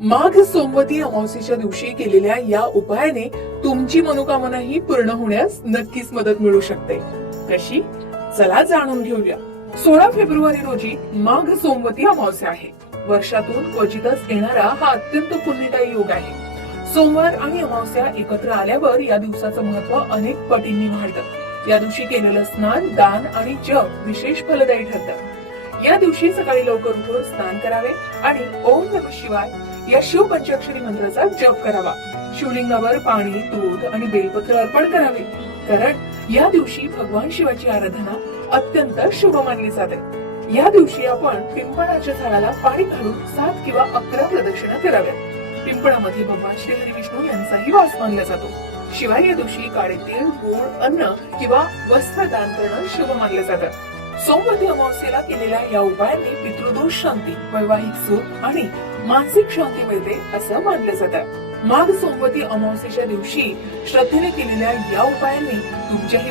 माघ सोमवती अमावस्येच्या दिवशी केलेल्या या उपायाने तुमची मनोकामनाही पूर्ण होण्यास नक्कीच मदत मिळू शकते. कशी? चला जाणून घेऊया. 16 फेब्रुवारी रोजी माघ सोमवती अमावस्या आहे. वर्षातून क्वचितच येणारा हा अत्यंत पुण्यदायी योग आहे. सोमवार आणि अमावस्या एकत्र आल्यावर या दिवसाचं महत्व अनेक पटींनी वाढतं. या दिवशी केलेलं स्नान, दान आणि जप विशेष फलदायी ठरतं. या दिवशी सकाळी लवकर उठून स्नान करावे आणि ओम नमः शिवाय या शिव पंचाक्षरी मंत्राचा जप करावा. शिवलिंगावर पाणी, दूध आणि बेलपत्र अर्पण करावे, कारण या दिवशी भगवान शिवाची आराधना अत्यंत शुभ मानली जाते. या दिवशी आपण पिंपळाच्या झाडाला पाणी घालून 7 किंवा 11 प्रदक्षिणा कराव्या. पिंपळामध्ये भगवान श्री हरी विष्णू यांचाही वास मानला जातो. शिवाय या दिवशी काळे तीळ, गूळ, अन्न किंवा वस्त्र दान करणं शुभ मानलं जातं. सोमवती अमावस्येला केलेल्या या उपायाने पितृदोष शांती, वैवाहिक सुख आणि मानसिक शांती मिळते असं मानलं जातं. माघ सोमवती अमावस्येच्या दिवशी श्रद्धेने केलेल्या या उपायाने तुमच्याही